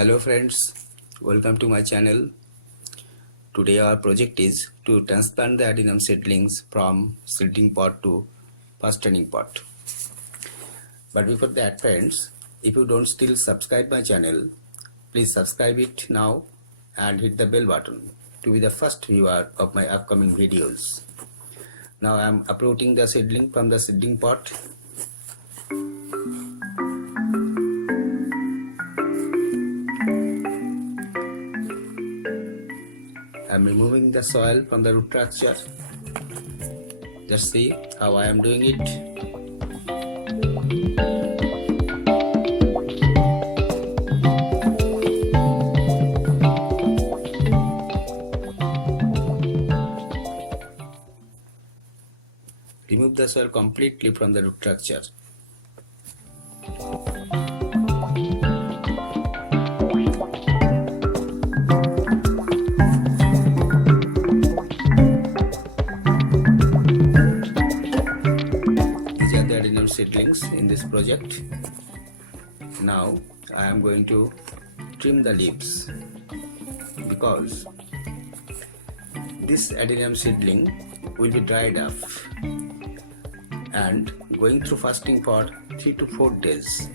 Hello friends, welcome to my channel. Today our project is to transplant the adenum seedlings from seedling pot to first turning pot. But before that friends, if you don't still subscribe my channel, please subscribe it now and hit the bell button to be the first viewer of my upcoming videos. Now I am uprooting the seedling from the seedling pot. I am removing the soil from the root structure. Just see how I am doing it. Remove the soil completely from the root structure. These are the adenum seedlings in this project. Now I am going to trim the leaves because this adenum seedling will be dried up and going through fasting for 3 to 4 days.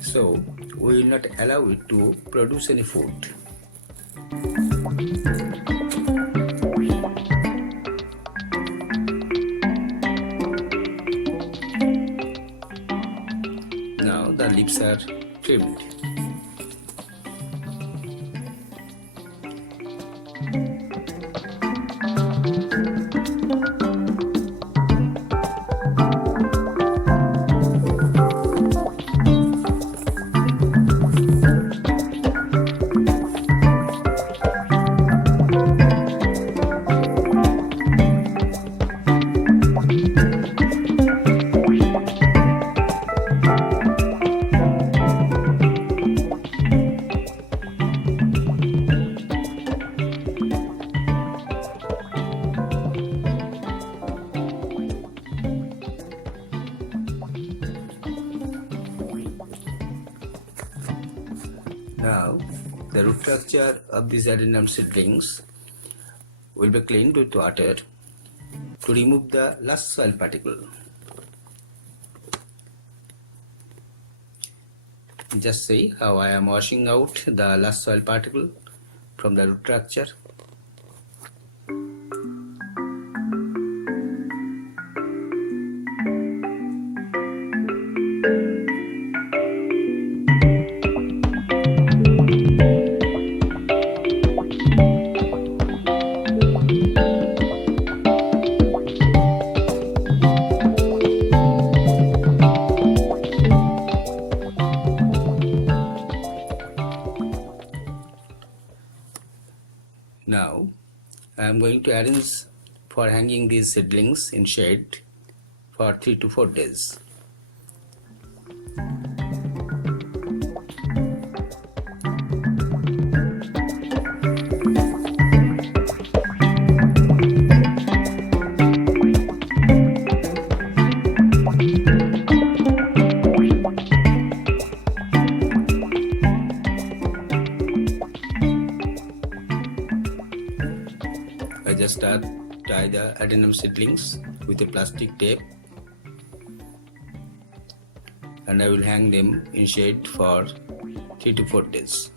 So we will not allow it to produce any food. Now the leaves are trimmed. Now, the root structure of these adenum seedlings will be cleaned with water to remove the last soil particle. Just see how I am washing out the last soil particle from the root structure. Now I am going to arrange for hanging these seedlings in shade for 3 to 4 days. I just tie the adenum seedlings with a plastic tape and I will hang them in shade for 3 to 4 days.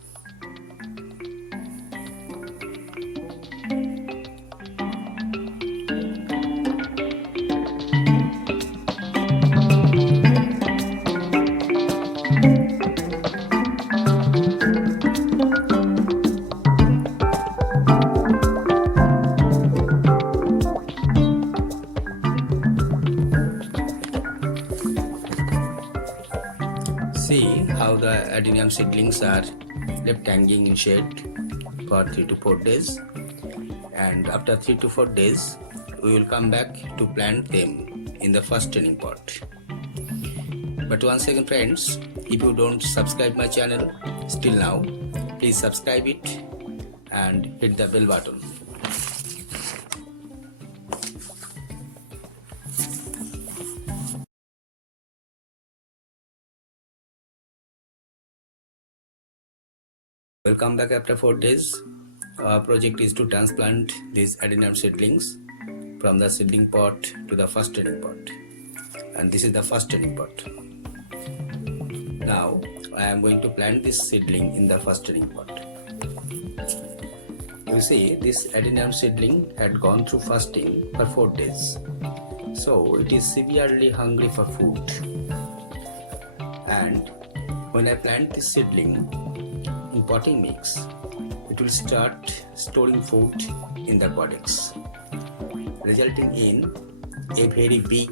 See how the adenum seedlings are left hanging in shade for 3 to 4 days, and after 3 to 4 days we will come back to plant them in the first turning pot. But once again friends, if you don't subscribe my channel still now, please subscribe it and hit the bell button. We'll come back after 4 days. Our project is to transplant these adenine seedlings from the seedling pot to the first training pot, and this is the first training pot. Now I am going to plant this seedling in the first training pot. You see, this adenine seedling had gone through fasting for 4 days, so it is severely hungry for food. And when I plant this seedling in potting mix, it will start storing food in the cortex, resulting in a very big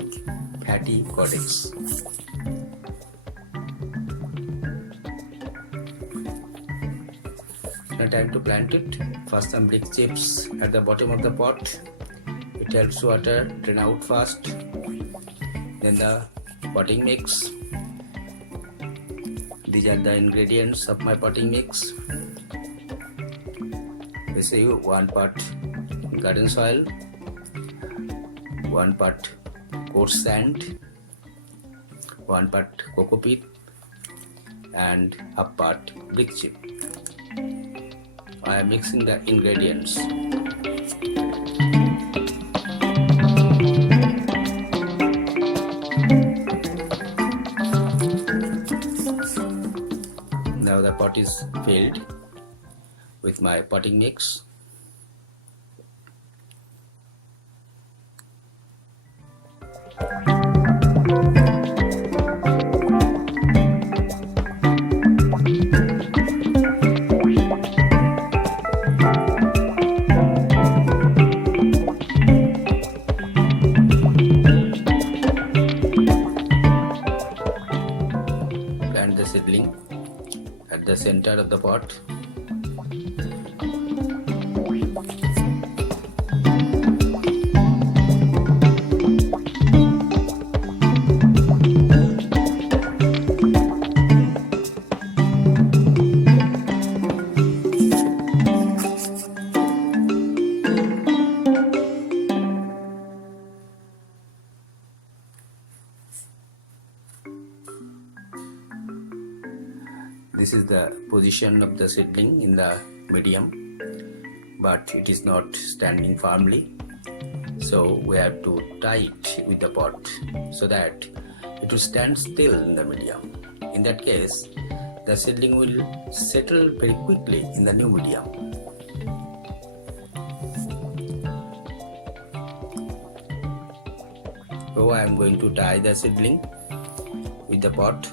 fatty cortex. Now time to plant it. First some brick chips at the bottom of the pot. It helps water drain out fast. Then the potting mix. These are the ingredients of my potting mix. We say 1 part garden soil, 1 part coarse sand, 1 part cocoa peat, and a part brick chip. I am mixing the ingredients. Now the pot is filled with my potting mix. Plant the seedling at the center of the pot. This is the position of the seedling in the medium, but it is not standing firmly, so we have to tie it with the pot so that it will stand still in the medium. In that case, the seedling will settle very quickly in the new medium. So I am going to tie the seedling with the pot.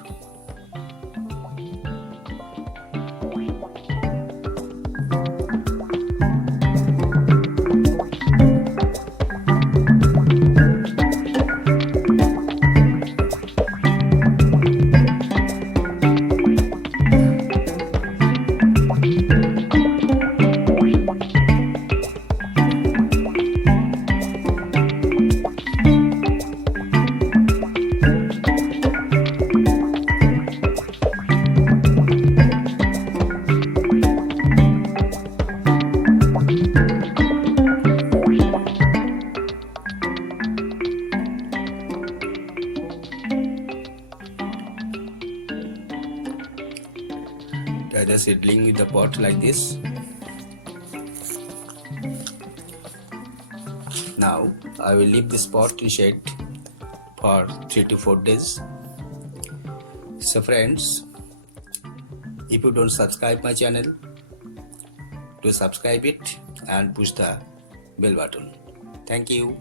Tie the seedling with the pot like this. Now I will leave this pot in shade for 3 to 4 days. So friends, if you don't subscribe my channel, do subscribe it and push the bell button. Thank you.